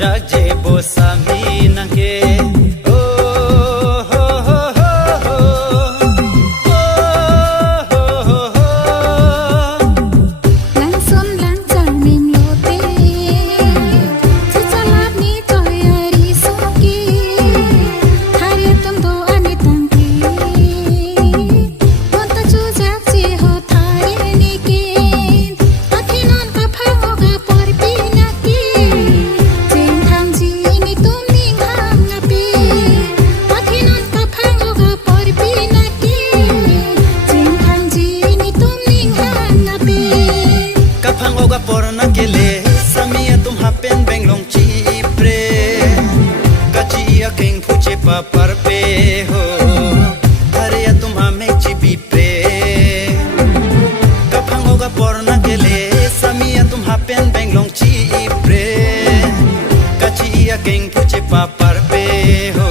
jaje bosami nangke porna kele samia tum hapen benglong chi pre kachi ya keng puche pa parpe ho hare ya tum hame chi bi pre kapang hoga porna kele samia tum hapen benglong chi pre kachi ya keng puche pa parpe ho